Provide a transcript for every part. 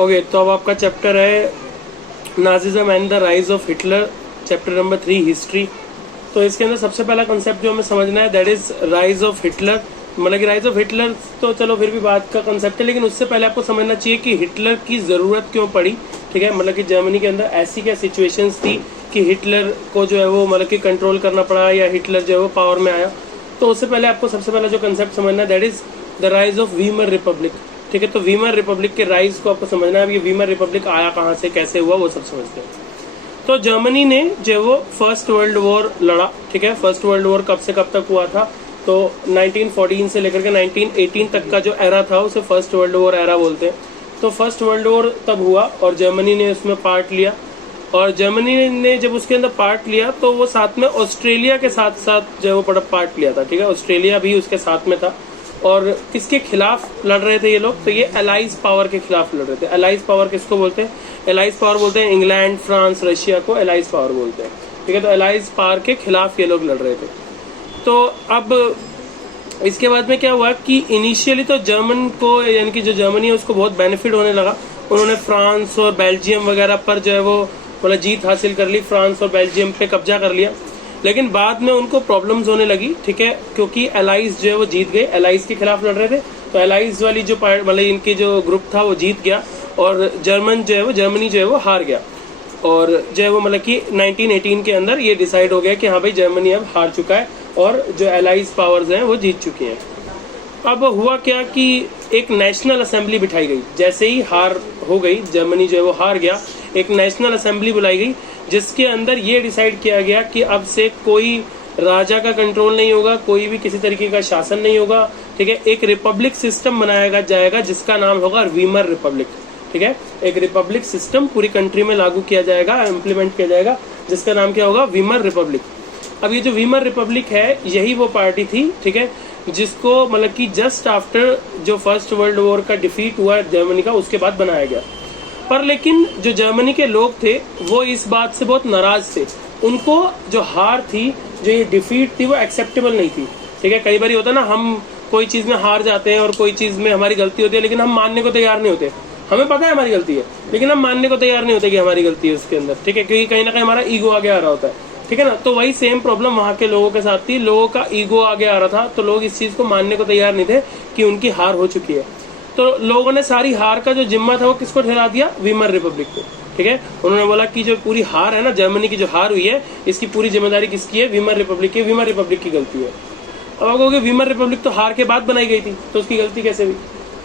Okay, तो अब आपका चैप्टर है Nazism and the rise of Hitler, chapter number 3 history. तो इसके अंदर सबसे पहला कंसेप्ट जो हमें समझना है that is rise of Hitler. मतलब कि राइज ऑफ हिटलर तो चलो फिर भी बात का कंसेप्ट है, लेकिन उससे पहले आपको समझना चाहिए कि हिटलर की ज़रूरत क्यों पड़ी। ठीक है, मतलब कि जर्मनी के अंदर ऐसी क्या सिचुएशंस थी कि हिटलर को जो है वो मतलब कि कंट्रोल करना पड़ा या हिटलर जो है वो पावर में आया। तो उससे पहले आपको सबसे पहला जो कंसेप्ट समझना है that is the rise of Weimar Republic. ठीक है, तो वीमर रिपब्लिक के राइज को आपको समझना है। अब ये वीमर रिपब्लिक आया कहाँ से, कैसे हुआ, वो सब समझते हैं। तो जर्मनी ने जो वो फर्स्ट वर्ल्ड वॉर लड़ा। ठीक है, फर्स्ट वर्ल्ड वॉर कब से कब तक हुआ था, तो 1914 से लेकर के 1918 तक का जो एरा था उसे फर्स्ट वर्ल्ड वॉर एरा बोलते हैं। तो फर्स्ट वर्ल्ड वॉर तब हुआ और जर्मनी ने उसमें पार्ट लिया। और जर्मनी ने जब उसके अंदर पार्ट लिया तो वो साथ में ऑस्ट्रेलिया के साथ साथ जो वो बड़ा पार्ट लिया था। ठीक है, ऑस्ट्रेलिया भी उसके साथ में था। और किसके खिलाफ लड़ रहे थे ये लोग, तो ये एलाइज पावर के खिलाफ लड़ रहे थे। एलाइज पावर किसको बोलते हैं, एलाइज पावर बोलते हैं इंग्लैंड, फ्रांस, रशिया को एलाइज पावर बोलते हैं। ठीक है, तो एलाइज पावर के खिलाफ ये लोग लड़ रहे थे। तो अब इसके बाद में क्या हुआ कि इनिशियली तो जर्मन को, यानी कि जो जर्मनी है उसको बहुत बेनिफिट होने लगा। उन्होंने फ्रांस और बेल्जियम वगैरह पर जो है वो मतलब जीत हासिल कर ली, फ्रांस और बेल्जियम पे कब्जा कर लिया। लेकिन बाद में उनको प्रॉब्लम्स होने लगी। ठीक है, क्योंकि एलाइज जो है वो जीत गए, एलाइज के खिलाफ लड़ रहे थे। तो एलाइज वाली जो मतलब इनके जो ग्रुप था वो जीत गया और जर्मनी जो है वो हार गया। और जो है वो मतलब कि 1918 के अंदर ये डिसाइड हो गया कि हाँ भाई जर्मनी अब हार चुका है और जो एलाइज पावर्स हैं वो जीत चुकी हैं। अब हुआ क्या कि एक नेशनल असेंबली बिठाई गई। जैसे ही हार हो गई, जर्मनी जो है वो हार गया, एक नेशनल असेंबली बुलाई गई जिसके अंदर ये डिसाइड किया गया कि अब से कोई राजा का कंट्रोल नहीं होगा, कोई भी किसी तरीके का शासन नहीं होगा। ठीक है, एक रिपब्लिक सिस्टम बनाया जाएगा जिसका नाम होगा वीमर रिपब्लिक। ठीक है, एक रिपब्लिक सिस्टम पूरी कंट्री में लागू किया जाएगा, इम्प्लीमेंट किया जाएगा, जिसका नाम क्या होगा, वीमर रिपब्लिक। अब ये जो वीमर रिपब्लिक है यही वो पार्टी थी, ठीक है, जिसको मतलब कि जस्ट आफ्टर जो फर्स्ट वर्ल्ड वॉर का डिफीट हुआ जर्मनी का उसके बाद बनाया गया। पर लेकिन जो जर्मनी के लोग थे वो इस बात से बहुत नाराज थे। उनको जो हार थी, जो ये डिफीट थी, वो एक्सेप्टेबल नहीं थी। ठीक है, कई बार होता है ना, हम कोई चीज़ में हार जाते हैं और कोई चीज़ में हमारी गलती होती है, लेकिन हम मानने को तैयार नहीं होते। हमें पता है हमारी गलती है, लेकिन हम मानने को तैयार नहीं होते कि हमारी गलती है उसके अंदर। ठीक है, क्योंकि कहीं ना कहीं हमारा ईगो आगे आ रहा होता है। ठीक है ना, तो वही सेम प्रॉब्लम वहाँ के लोगों के साथ थी। लोगों का ईगो आगे आ रहा था, तो लोग इस चीज़ को मानने को तैयार नहीं थे कि उनकी हार हो चुकी है। तो लोगों ने सारी हार का जो जिम्मा था वो किसको ठहरा दिया, वीमर रिपब्लिक को। ठीक है, उन्होंने बोला कि जो पूरी हार है ना, जर्मनी की जो हार हुई है, इसकी पूरी जिम्मेदारी किसकी है, वीमर रिपब्लिक की। वीमर रिपब्लिक की गलती है। अब आप कहोगे वीमर रिपब्लिक तो हार के बाद बनाई गई थी, तो उसकी गलती कैसे हुई।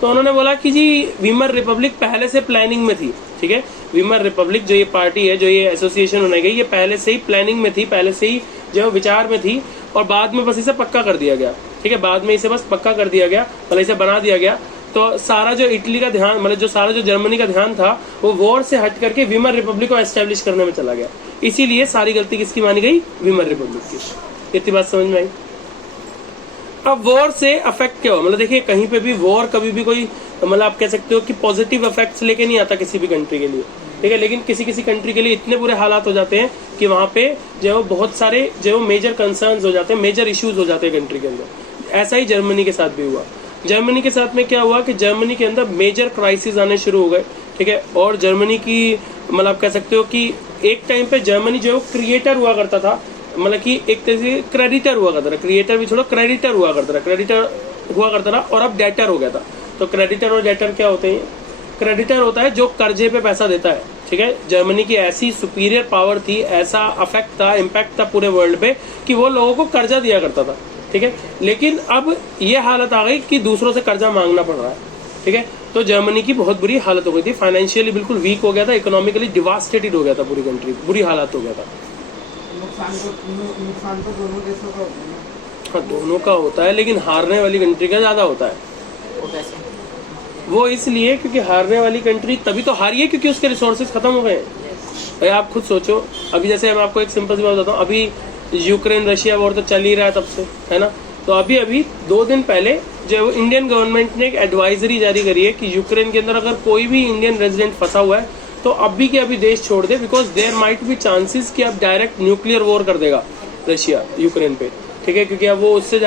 तो उन्होंने बोला कि जी वीमर रिपब्लिक पहले से प्लानिंग में थी। ठीक है, वीमर रिपब्लिक जो ये पार्टी है, जो ये एसोसिएशन बनाई गई, ये पहले से ही प्लानिंग में थी, पहले से ही जो विचार में थी, और बाद में बस इसे पक्का कर दिया गया। ठीक है, बाद में इसे बस पक्का कर दिया गया, मतलब इसे बना दिया गया। तो सारा जो इटली का ध्यान, मतलब जो सारा जो जर्मनी का ध्यान था, वो वॉर से हट करके वीमर रिपब्लिक को एस्टेब्लिश करने में चला गया। इसीलिए सारी गलती किसकी मानी गई, वीमर रिपब्लिक की। इतनी बात समझ में आई। अब वॉर से अफेक्ट क्या हो, मतलब देखिए कहीं पे भी वॉर कभी भी कोई, मतलब आप कह सकते हो कि पॉजिटिव इफेक्ट्स लेके नहीं आता किसी भी कंट्री के लिए। ठीक है, लेकिन किसी किसी कंट्री के लिए इतने बुरे हालात हो जाते हैं कि वहाँ पे जो बहुत सारे जो मेजर कंसर्न्स हो जाते हैं, मेजर इश्यूज हो जाते हैं कंट्री के अंदर। ऐसा ही जर्मनी के साथ भी हुआ। जर्मनी के साथ में क्या हुआ कि जर्मनी के अंदर मेजर क्राइसिस आने शुरू हो गए। ठीक है, और जर्मनी की मतलब आप कह सकते हो कि एक टाइम पे जर्मनी जो क्रिएटर हुआ करता था, मतलब कि एक तरह से क्रेडिटर हुआ करता था, क्रिएटर भी छोड़ो, क्रेडिटर हुआ करता था, क्रेडिटर हुआ करता था, और अब डेटर हो गया था। तो क्रेडिटर और डेटर क्या होते हैं, क्रेडिटर होता है जो कर्जे पे पैसा देता है। ठीक है, जर्मनी की ऐसी सुपीरियर पावर थी, ऐसा अफेक्ट था, इम्पैक्ट था पूरे वर्ल्ड पे कि वो लोगों को कर्जा दिया करता था। ठीक है, लेकिन अब ये हालत आ गई कि दूसरों से कर्जा मांगना पड़ रहा है। ठीक है, तो जर्मनी की बहुत बुरी हालत हो गई थी, फाइनेंशियली बिल्कुल वीक हो गया था, इकोनॉमिकली डिवास्टेटेड हो गया था, पूरी कंट्री बुरी हालत हो गया था। नुकसान तो दोनों देशों का होता है। हाँ, दोनों का होता है, लेकिन हारने वाली कंट्री का ज्यादा होता है। वो कैसे? वो इसलिए क्योंकि हारने वाली कंट्री तभी तो हारी है क्योंकि उसके रिसोर्सेज खत्म हो गए। भाई आप खुद सोचो, अभी जैसे मैं आपको एक सिंपल सी बात बताता हूँ, अभी यूक्रेन रशिया वॉर तो चल ही रहा है तब से, है ना। तो अभी 2 दिन पहले जो इंडियन गवर्नमेंट ने एक एडवाइजरी जारी करी है कि यूक्रेन के अंदर अगर कोई भी इंडियन रेजिडेंट फंसा हुआ है तो अभी के अभी देश छोड़ दे, because there might be chances कि अब डायरेक्ट न्यूक्लियर वॉर कर देगा रशिया यूक्रेन पे। ठीक है, क्योंकि अब वो इससे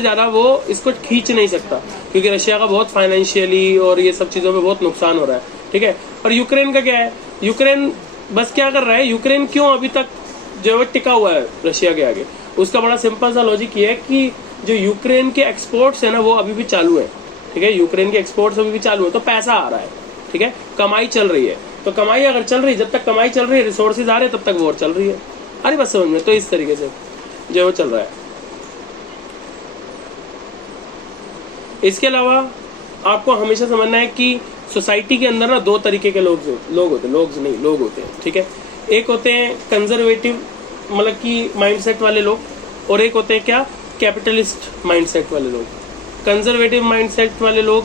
ज़्यादा वो इसको खींच नहीं सकता, क्योंकि रशिया का बहुत फाइनेंशियली और ये सब चीज़ों पे बहुत नुकसान हो रहा है। ठीक है। और यूक्रेन का क्या है, यूक्रेन बस क्या कर रहा है, यूक्रेन क्यों अभी तक जो है टिका हुआ है रशिया के आगे, उसका बड़ा सिंपल सा लॉजिक ये है कि जो यूक्रेन के एक्सपोर्ट्स है ना वो अभी भी चालू है, ठीक है। यूक्रेन के एक्सपोर्ट्स अभी भी चालू है, तो पैसा आ रहा है, ठीक है, कमाई चल रही है। तो कमाई अगर चल रही है, जब तक कमाई चल रही है, रिसोर्सेज आ रहे हैं, तब तक वॉर चल रही है। अरे बस समझ में, तो इस तरीके से जो वो चल रहा है। इसके अलावा आपको हमेशा समझना है कि सोसाइटी के अंदर ना दो तरीके के लोग होते हैं, लोग होते हैं, ठीक है। एक होते हैं कंजर्वेटिव मतलब कि माइंडसेट वाले लोग, और एक होते हैं क्या, कैपिटलिस्ट माइंडसेट वाले लोग। कंजर्वेटिव माइंडसेट वाले लोग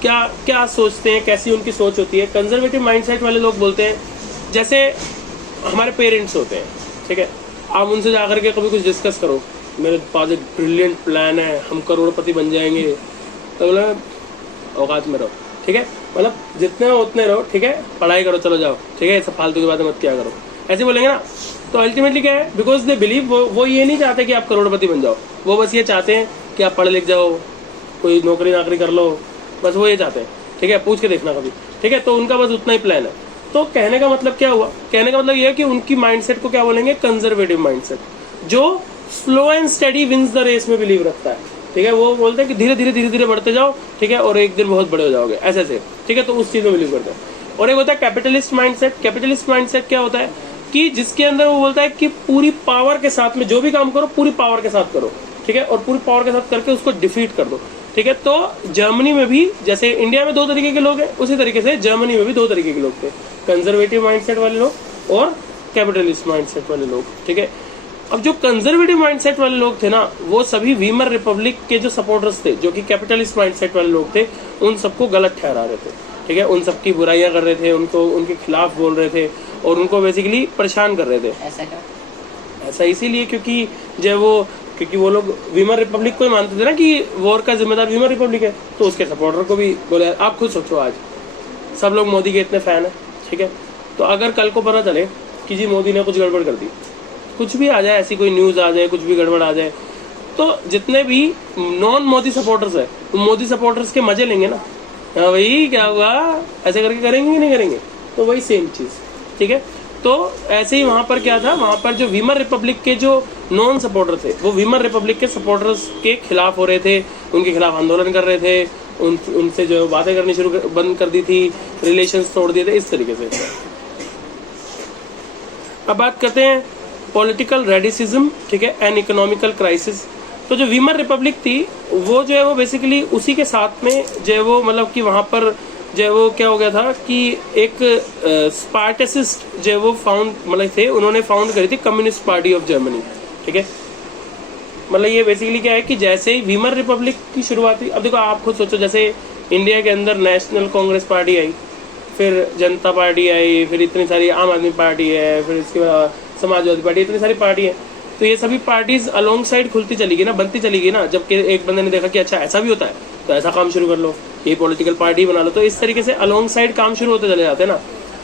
क्या क्या सोचते हैं, कैसी उनकी सोच होती है। कंजर्वेटिव माइंडसेट वाले लोग बोलते हैं, जैसे हमारे पेरेंट्स होते हैं, ठीक है, आप उनसे जाकर के कभी कुछ डिस्कस करो, मेरे पास एक ब्रिलियंट प्लान है, हम करोड़पति बन जाएंगे, तो बोला औकात में रहो, ठीक है, मतलब जितने हो उतने रहो, ठीक है, पढ़ाई करो, चलो जाओ, ठीक है, सब फालतू की बातें मत किया करो, ऐसे बोलेंगे ना। तो अल्टीमेटली क्या है, बिकॉज दे बिलीव, वो ये नहीं चाहते कि आप करोड़पति बन जाओ, वो बस ये चाहते हैं कि आप पढ़ लिख जाओ, कोई नौकरी नाकरी कर लो, बस वो ये चाहते हैं, ठीक है, पूछ के देखना कभी, ठीक है। तो उनका बस उतना ही प्लान है। तो कहने का मतलब क्या हुआ, कहने का मतलब ये है कि उनकी माइंडसेट को क्या बोलेंगे, कंजर्वेटिव माइंडसेट, जो slow and steady wins the race में बिलीव रखता है, ठीक है। वो बोलते हैं कि धीरे धीरे बढ़ते जाओ, ठीक है, और एक दिन बहुत बड़े हो जाओगे, ऐसे ऐसे, ठीक है, तो उस चीज में बिलीव करते हैं। और एक होता है कैपिटलिस्ट माइंडसेट। कैपिटलिस्ट माइंडसेट क्या होता है कि जिसके अंदर वो बोलता है कि पूरी पावर के साथ में जो भी काम करो, पूरी पावर के साथ करो, ठीक है, और पूरी पावर के साथ करके उसको डिफीट कर दो, ठीक है। तो जर्मनी में भी जैसे इंडिया में दो तरीके के लोग हैं, उसी तरीके से जर्मनी में भी दो तरीके के लोग थे, कंजर्वेटिव माइंडसेट वाले लोग और कैपिटलिस्ट माइंडसेट वाले लोग, ठीक है। अब जो कंजर्वेटिव माइंडसेट वाले लोग थे ना, वो सभी वीमर रिपब्लिक के जो सपोर्टर्स थे, जो कि कैपिटलिस्ट माइंडसेट वाले लोग थे, उन सबको गलत ठहरा रहे थे, ठीक है, उन सबकी बुराइयां कर रहे थे, उनको उनके खिलाफ बोल रहे थे और उनको बेसिकली परेशान कर रहे थे। ऐसा इसीलिए क्योंकि वो लोग वीमर रिपब्लिक को ही मानते थे ना कि वॉर का जिम्मेदार वीमर रिपब्लिक है, तो उसके सपोर्टर को भी बोले। आप खुद सोचो, आज सब लोग मोदी के इतने फैन है, ठीक है, तो अगर कल को पता चले कि जी मोदी ने कुछ गड़बड़ कर दी, कुछ भी आ जाए, ऐसी कोई न्यूज आ जाए, कुछ भी गड़बड़ आ जाए, तो जितने भी नॉन मोदी सपोर्टर्स है, मोदी सपोर्टर्स के मजे लेंगे ना, हाँ भाई क्या हुआ, ऐसे करके करेंगे कि नहीं करेंगे, तो वही सेम चीज, ठीक है। तो ऐसे ही वहां पर क्या था, वहां पर जो वीमर रिपब्लिक के जो नॉन सपोर्टर थे, वो वीमर रिपब्लिक के सपोर्टर्स के खिलाफ हो रहे थे, उनके खिलाफ आंदोलन कर रहे थे, उनसे जो बातें करनी बंद कर दी थी, रिलेशंस तोड़ दिए थे, इस तरीके से। अब बात करते हैं पॉलिटिकल रेडिसिज्म, ठीक है, एंड इकोनॉमिकल क्राइसिस। तो जो वीमर रिपब्लिक थी, वो जो है वो बेसिकली उसी के साथ में जो है वो मतलब कि वहां पर जो है वो क्या हो गया था कि एक स्पार्टिसिस्ट जो है वो उन्होंने फाउंड करी थी कम्युनिस्ट पार्टी ऑफ जर्मनी, ठीक है। मतलब ये बेसिकली क्या है कि जैसे ही वीमर रिपब्लिक की शुरुआत हुई, अब देखो आप खुद सोचो, जैसे इंडिया के अंदर नेशनल कांग्रेस पार्टी आई, फिर जनता पार्टी आई, फिर इतनी सारी आम आदमी पार्टी है, फिर इसके बाद समाजवादी पार्टी, इतनी सारी पार्टी है, तो ये सभी पार्टीज अलोंग साइड खुलती चली गई ना, बनती चली गई ना। जबकि एक बंदे ने देखा कि अच्छा ऐसा भी होता है, तो ऐसा काम शुरू कर लो, ये पॉलिटिकल पार्टी बना लो, तो इस तरीके से अलोंग साइड काम शुरू होते चले जाते हैं ना।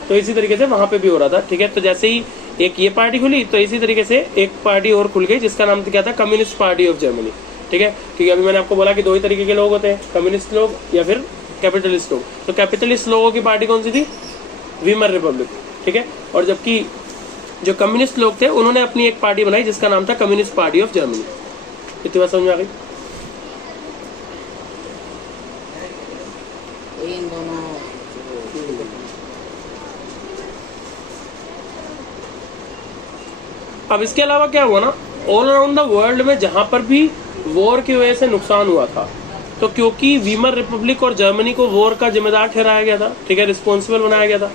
तो इसी तरीके से वहां पे भी हो रहा था, ठीक है। तो जैसे ही एक ये पार्टी खुली, तो इसी तरीके से एक पार्टी और खुल गई जिसका नाम क्या था, कम्युनिस्ट पार्टी ऑफ जर्मनी, ठीक है। क्योंकि अभी मैंने आपको बोला कि दो ही तरीके के लोग होते हैं, कम्युनिस्ट लोग या फिर कैपिटलिस्ट लोग। तो कैपिटलिस्ट लोगों की पार्टी कौन सी थी, वीमर रिपब्लिक, ठीक है। और जबकि जो कम्युनिस्ट लोग थे, उन्होंने अपनी एक पार्टी बनाई जिसका नाम था कम्युनिस्ट पार्टी ऑफ जर्मनी। इतनी बात समझ में आ गई। अब इसके अलावा क्या हुआ ना, ऑल अराउंड द वर्ल्ड में जहां पर भी वॉर की वजह से नुकसान हुआ था, तो क्योंकि वीमर रिपब्लिक और जर्मनी को वॉर का जिम्मेदार ठहराया गया था, ठीक है, रिस्पॉन्सिबल बनाया गया था,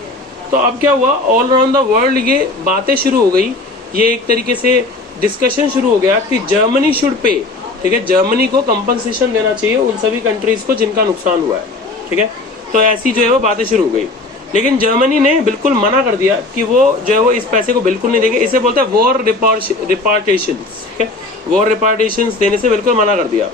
तो अब क्या हुआ, ऑल अराउंड द वर्ल्ड ये बातें शुरू हो गई, ये एक तरीके से डिस्कशन शुरू हो गया कि जर्मनी शुड पे, ठीक है, जर्मनी को कंपनसेशन देना चाहिए उन सभी कंट्रीज को जिनका नुकसान हुआ है, ठीक है। तो ऐसी जो है वो बातें शुरू हो गई, लेकिन जर्मनी ने बिल्कुल मना कर दिया कि वो जो है वो इस पैसे को बिल्कुल नहीं देंगे। इसे बोलते हैं वॉर रिपार्टीशंस, ठीक है, वॉर रिपार्टीशंस देने से बिल्कुल मना कर दिया।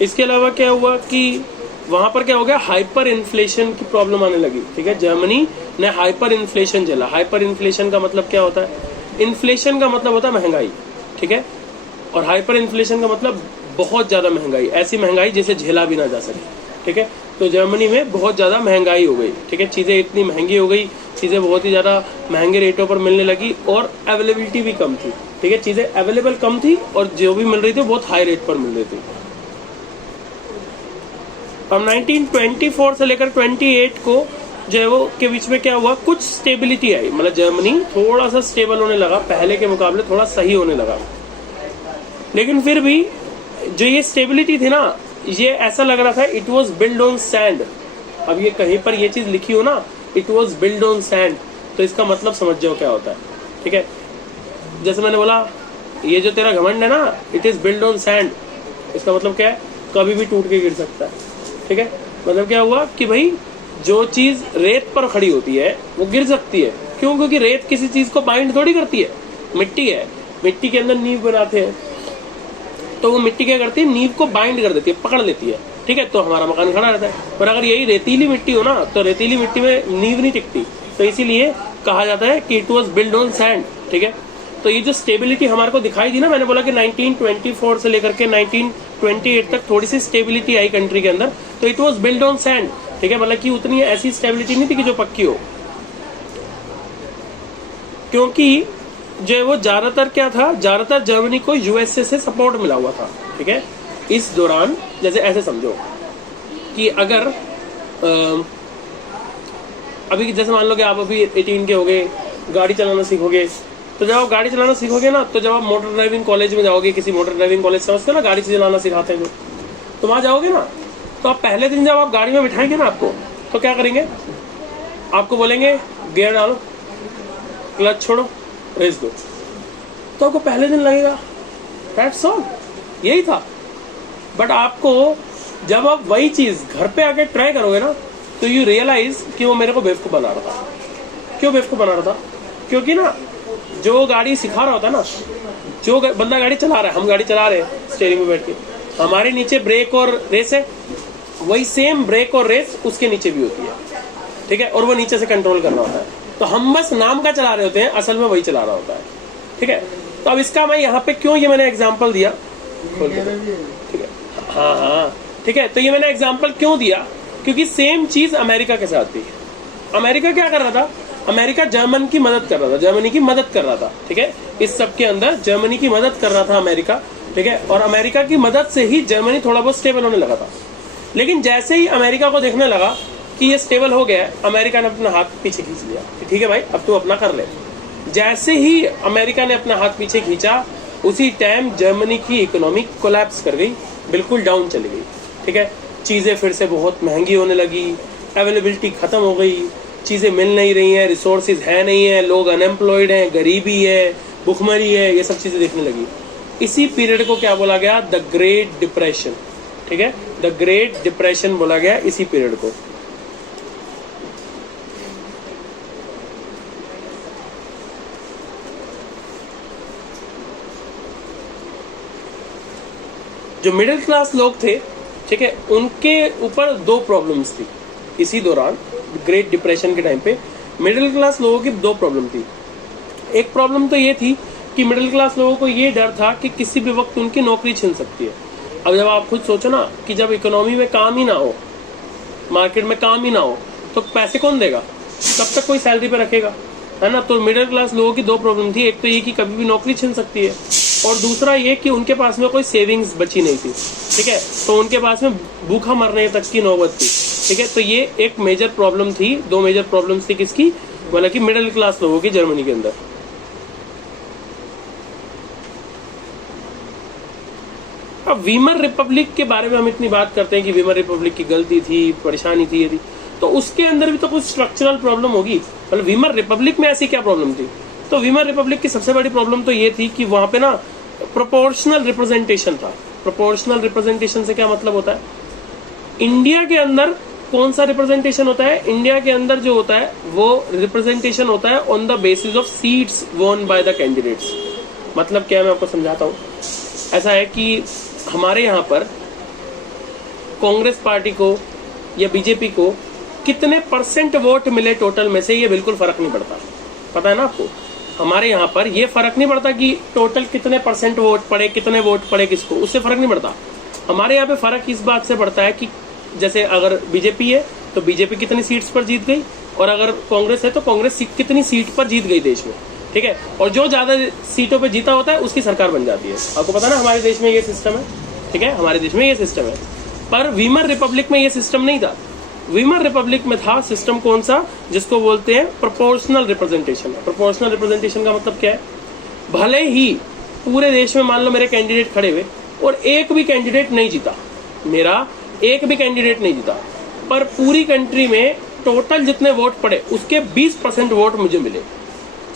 इसके अलावा क्या हुआ कि वहां पर क्या हो गया, हाइपर इन्फ्लेशन की प्रॉब्लम आने लगी, ठीक है। जर्मनी ने हाइपर इन्फ्लेशन झेला। हाइपर इन्फ्लेशन का मतलब क्या होता है, इन्फ्लेशन का मतलब होता है महंगाई, ठीक है। और हाइपर इन्फ्लेशन का मतलब बहुत ज़्यादा महंगाई, ऐसी महंगाई जिसे झेला भी ना जा सके, ठीक है। तो जर्मनी में बहुत ज़्यादा महंगाई हो गई, ठीक है, चीज़ें इतनी महंगी हो गई, चीज़ें बहुत ही ज़्यादा महंगे रेटों पर मिलने लगी और अवेलेबिलिटी भी कम थी, ठीक है, चीज़ें अवेलेबल कम थी और जो भी मिल रही थी बहुत हाई रेट पर मिल रही थी। अब 1924 से लेकर 28 को जो है वो के बीच में क्या हुआ, कुछ स्टेबिलिटी आई, मतलब जर्मनी थोड़ा सा स्टेबल होने लगा, पहले के मुकाबले थोड़ा सही होने लगा। लेकिन फिर भी जो ये स्टेबिलिटी थी ना, ये ऐसा लग रहा था it was build on sand. अब ये कहीं पर ये चीज लिखी हो ना, it was build on sand, तो इसका मतलब समझ जाओ क्या होता है, ठीक है। जैसे मैंने बोला ये जो तेरा घमंड है ना, it is build on sand, इसका मतलब क्या है, कभी भी टूट के गिर सकता है, ठीक है। मतलब क्या हुआ कि भाई जो चीज रेत पर खड़ी होती है वो गिर सकती है, क्यों? क्योंकि रेत किसी चीज को बाइंड थोड़ी करती है, मिट्टी है, मिट्टी के अंदर नींव बनाते हैं तो वो मिट्टी क्या करती है, नींव को बाइंड कर देती है, पकड़ लेती है, ठीक है, तो हमारा मकान खड़ा रहता है। पर अगर यही रेतीली मिट्टी हो ना, तो रेतीली मिट्टी में नींव नहीं टिकती, तो इसीलिए कहा जाता है कि it was build on sand, ठीक है। तो ये जो स्टेबिलिटी हमारे को दिखाई दी ना, मैंने बोला कि 1924 से लेकर के 1928 तक थोड़ी सी स्टेबिलिटी आई कंट्री के अंदर, तो it was build on sand, ठीक है, मतलब कि उतनी ऐसी स्टेबिलिटी नहीं थी कि जो पक्की हो, क्योंकि जो है वो ज्यादातर क्या था, ज्यादातर जर्मनी को यूएसए से सपोर्ट मिला हुआ था, ठीक है। इस दौरान जैसे ऐसे समझो कि अगर अभी जैसे मान लो कि आप अभी 18 के हो गए, गाड़ी चलाना सीखोगे, तो जब आप गाड़ी चलाना सीखोगे ना, तो जब आप मोटर ड्राइविंग कॉलेज में जाओगे, किसी मोटर ड्राइविंग कॉलेज समझते हो ना, गाड़ी चलाना सिखाते हैं जो, तो वहां जाओगे ना, तो आप पहले दिन जब आप गाड़ी में बिठाएंगे ना आपको, तो क्या करेंगे, आपको बोलेंगे गियर डालो, क्लच छोड़ो, रेस दो, तो आपको पहले दिन लगेगा, दैट्स ऑल, यही था। बट आपको जब आप वही चीज घर पे आके ट्राई करोगे ना, तो यू रियलाइज कि वो मेरे को बेवकूफ बना रहा था। क्यों बेवकूफ बना रहा था? क्योंकि ना जो गाड़ी सिखा रहा होता ना, जो बंदा गाड़ी चला रहा है, हम गाड़ी चला रहे हैं स्टीयरिंग में बैठ के, हमारे नीचे ब्रेक और रेस है, वही सेम ब्रेक और रेस उसके नीचे भी होती है, ठीक है, और वो नीचे से कंट्रोल करना होता है। तो हम बस नाम का चला रहे होते हैं, असल में वही चला रहा होता है, ठीक है। तो अब इसका मैं यहाँ पे क्यों ये मैंने एग्जांपल दिया, ठीक है, हाँ, ठीक है, तो ये मैंने एग्जांपल क्यों दिया, क्योंकि सेम चीज अमेरिका के साथ थी। अमेरिका क्या कर रहा था, अमेरिका जर्मन की मदद कर रहा था, जर्मनी की मदद कर रहा था, ठीक है, इस सब के अंदर जर्मनी की मदद कर रहा था अमेरिका, ठीक है, और अमेरिका की मदद से ही जर्मनी थोड़ा बहुत स्टेबल होने लगा था। लेकिन जैसे ही अमेरिका को देखने लगा कि ये स्टेबल हो गया है, अमेरिका ने अपना हाथ पीछे खींच लिया कि ठीक है भाई अब तू अपना कर ले। जैसे ही अमेरिका ने अपना हाथ पीछे खींचा, उसी टाइम जर्मनी की इकोनॉमी कोलैप्स कर गई, बिल्कुल डाउन चली गई, ठीक है, चीजें फिर से बहुत महंगी होने लगी, अवेलेबिलिटी खत्म हो गई, चीजें मिल नहीं रही हैं, रिसोर्सेज है नहीं है, लोग अनएम्प्लॉयड हैं, गरीबी है, भुखमरी है, ये सब चीजें देखने लगी। इसी पीरियड को क्या बोला गया, द ग्रेट डिप्रेशन, ठीक है, द ग्रेट डिप्रेशन बोला गया इसी पीरियड को। जो मिडिल क्लास लोग थे, ठीक है, उनके ऊपर दो प्रॉब्लम्स थी इसी दौरान, ग्रेट डिप्रेशन के टाइम पे मिडिल क्लास लोगों की दो प्रॉब्लम थी। एक प्रॉब्लम तो ये थी कि मिडिल क्लास लोगों को ये डर था कि किसी भी वक्त उनकी नौकरी छिन सकती है। अब जब आप खुद सोचो ना कि जब इकोनॉमी में काम ही ना हो, मार्केट में काम ही ना हो, तो पैसे कौन देगा, कब तक कोई सैलरी पे रखेगा, है ना। तो मिडिल क्लास लोगों की दो प्रॉब्लम थी, एक तो ये कि कभी भी नौकरी छिन सकती है, और दूसरा ये कि उनके पास में कोई सेविंग्स बची नहीं थी, ठीक है, तो उनके पास में भूखा मरने तक की नौबत थी, ठीक है। तो ये एक मेजर प्रॉब्लम थी, दो मेजर प्रॉब्लम्स थी किसकी, मतलब कि मिडिल क्लास लोगों की जर्मनी के अंदर। अब वीमर रिपब्लिक के बारे में हम इतनी बात करते हैं कि वीमर रिपब्लिक की गलती थी, परेशानी थी, यदि तो उसके अंदर भी तो कुछ स्ट्रक्चरल प्रॉब्लम होगी। मतलब वीमर रिपब्लिक में ऐसी क्या प्रॉब्लम थी, तो वीमर रिपब्लिक की सबसे बड़ी प्रॉब्लम तो ये थी कि वहां पे ना प्रोपोर्शनल रिप्रेजेंटेशन था। प्रोपोर्शनल रिप्रेजेंटेशन से क्या मतलब होता है, इंडिया के अंदर कौन सा रिप्रेजेंटेशन होता है, इंडिया के अंदर जो होता है वो रिप्रेजेंटेशन होता है on the basis of seats won by the candidates. मतलब क्या, मैं आपको समझाता हूँ। ऐसा है कि हमारे यहाँ पर कांग्रेस पार्टी को या बीजेपी को कितने परसेंट वोट मिले टोटल में से, ये बिल्कुल फर्क नहीं पड़ता, पता है ना आपको। हमारे यहाँ पर ये फर्क नहीं पड़ता कि टोटल कितने परसेंट वोट पड़े, कितने वोट पड़े किसको, उससे फर्क नहीं पड़ता। हमारे यहाँ पे फर्क इस बात से पड़ता है कि जैसे अगर बीजेपी है तो बीजेपी कितनी सीट्स पर जीत गई, और अगर कांग्रेस है तो कांग्रेस कितनी सीट पर जीत गई देश में, ठीक है। और जो ज्यादा सीटों पे जीता होता है उसकी सरकार बन जाती है। आपको पता ना हमारे देश में ये सिस्टम है, ठीक है, हमारे देश में ये सिस्टम है। पर वीमर रिपब्लिक में ये सिस्टम नहीं था। वीमर रिपब्लिक में था सिस्टम कौन सा, जिसको बोलते हैं प्रोपोर्शनल रिप्रेजेंटेशन। प्रोपोर्शनल रिप्रेजेंटेशन का मतलब क्या है, भले ही पूरे देश में मान लो मेरे कैंडिडेट खड़े हुए और एक भी कैंडिडेट नहीं जीता, मेरा एक भी कैंडिडेट नहीं जीता, पर पूरी कंट्री में टोटल जितने वोट पड़े उसके 20% वोट मुझे मिले।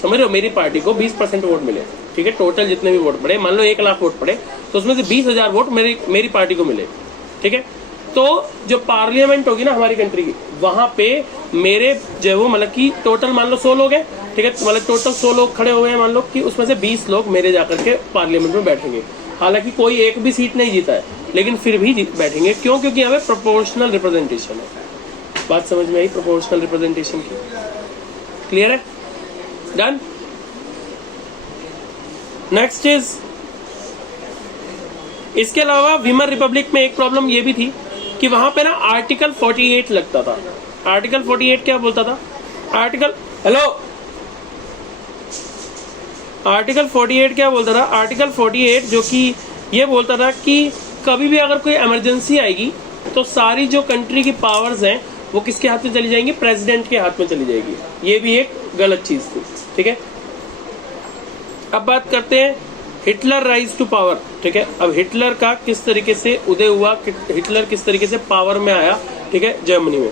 समझ रहे हो, मेरी पार्टी को 20% वोट मिले, ठीक है। टोटल जितने भी वोट पड़े, मान लो 1 लाख वोट पड़े तो उसमें से 20,000 वोट मेरी पार्टी को मिले, ठीक है। तो जो पार्लियामेंट होगी ना हमारी कंट्री की, वहां पे मेरे जो है वो मतलब कि टोटल मान लो 100 लोग हैं, ठीक है, मतलब टोटल 100 लोग खड़े हुए हैं, मान लो कि उसमें से 20 लोग मेरे जाकर के पार्लियामेंट में बैठेंगे। हालांकि कोई एक भी सीट नहीं जीता है, लेकिन फिर भी बैठेंगे। क्यों? क्योंकि यहाँ पे प्रोपोर्शनल रिप्रेजेंटेशन है। बात समझ में आई प्रोपोर्शनल रिप्रेजेंटेशन की? क्लियर है? डन। नेक्स्ट इज, इसके अलावा वीमर रिपब्लिक में एक प्रॉब्लम ये भी थी कि वहां पे ना आर्टिकल 48 लगता था। आर्टिकल 48 क्या बोलता था? आर्टिकल 48 क्या बोलता था? आर्टिकल 48 जो कि ये बोलता था कि कभी भी अगर कोई इमरजेंसी आएगी तो सारी जो कंट्री की पावर्स हैं वो किसके हाथ में चली जाएंगी? प्रेसिडेंट के हाथ में चली जाएगी। ये भी एक गलत चीज थी, ठीक है। अब बात करते हैं हिटलर राइज टू पावर, ठीक है। अब हिटलर का किस तरीके से उदय हुआ, हिटलर किस तरीके से पावर में आया, ठीक है, जर्मनी में।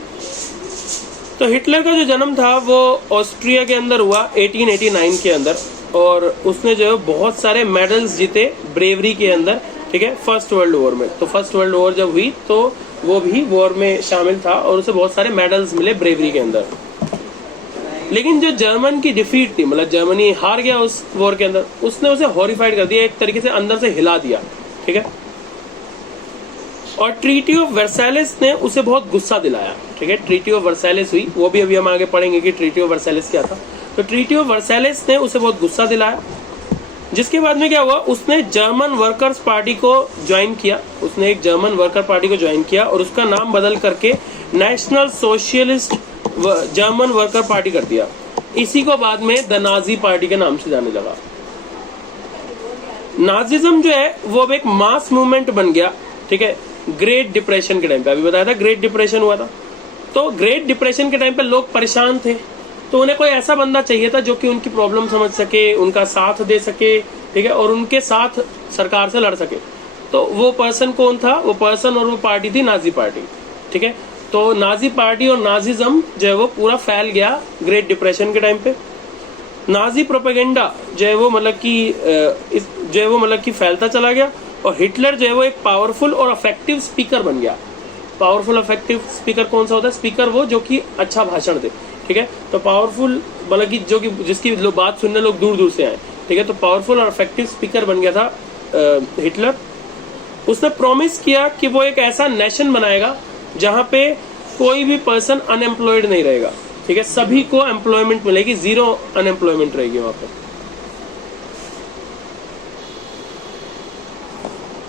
तो हिटलर का जो जन्म था वो ऑस्ट्रिया के अंदर हुआ 1889 के अंदर, और उसने जो है बहुत सारे मेडल्स जीते ब्रेवरी के अंदर, ठीक है, फर्स्ट वर्ल्ड वॉर में। तो फर्स्ट वर्ल्ड वॉर जब हुई तो वो भी वॉर में शामिल था और उसे बहुत सारे मेडल्स मिले ब्रेवरी के अंदर। लेकिन जो जर्मन की डिफीट थी, मतलब जर्मनी हार गया उस वॉर के अंदर, उसने उसे हॉरिफाइड कर दिया, एक तरीके से अंदर से हिला दिया, ठीक है। और ट्रीटी ऑफ वर्साइलेस ने उसे बहुत गुस्सा दिलाया, ठीक है। ट्रीटी ऑफ वर्साइलेस हुई, वो भी अभी हम आगे पढ़ेंगे कि ट्रीटी ऑफ वर्साइलेस क्या था। तो ट्रीटी ऑफ वर्साइलेस ने उसे बहुत गुस्सा दिलाया, जिसके बाद में क्या हुआ, उसने जर्मन वर्कर्स पार्टी को ज्वाइन किया। उसने एक जर्मन वर्कर पार्टी को ज्वाइन किया और उसका नाम बदल करके national socialist German worker party कर दिया। इसी को बाद में द नाजी पार्टी के नाम से जाने लगा। नाजिज्म जो है वो अब एक मास मूवमेंट बन गया, ठीक है। ग्रेट डिप्रेशन के टाइम पे, अभी बताया था ग्रेट डिप्रेशन हुआ था, तो ग्रेट डिप्रेशन के टाइम पे लोग परेशान थे, तो उन्हें कोई ऐसा बंदा चाहिए था जो कि उनकी प्रॉब्लम समझ सके, उनका साथ दे सके, ठीक है, और उनके साथ सरकार से लड़ सके। तो वो पर्सन कौन था? वो पर्सन और वो पार्टी थी नाजी पार्टी, ठीक है। तो नाजी पार्टी और नाजिज्म जो है वो पूरा फैल गया ग्रेट डिप्रेशन के टाइम पे। नाजी प्रोपेगेंडा जो है वो मतलब कि फैलता चला गया, और हिटलर जो है वो एक पावरफुल और अफेक्टिव स्पीकर बन गया। पावरफुल अफेक्टिव स्पीकर कौन सा होता है? स्पीकर वो जो कि अच्छा भाषण दे, ठीक है। तो पावरफुल मतलब कि जो कि जिसकी बात सुनने लोग दूर दूर से आए, ठीक है। तो पावरफुल और अफेक्टिव स्पीकर बन गया था हिटलर। उसने प्रॉमिस किया कि वो एक ऐसा नेशन बनाएगा जहां पे कोई भी पर्सन अनएम्प्लॉयड नहीं रहेगा, ठीक है। सभी को एम्प्लॉयमेंट मिलेगी, 0 अनएम्प्लॉयमेंट रहेगी वहां पे।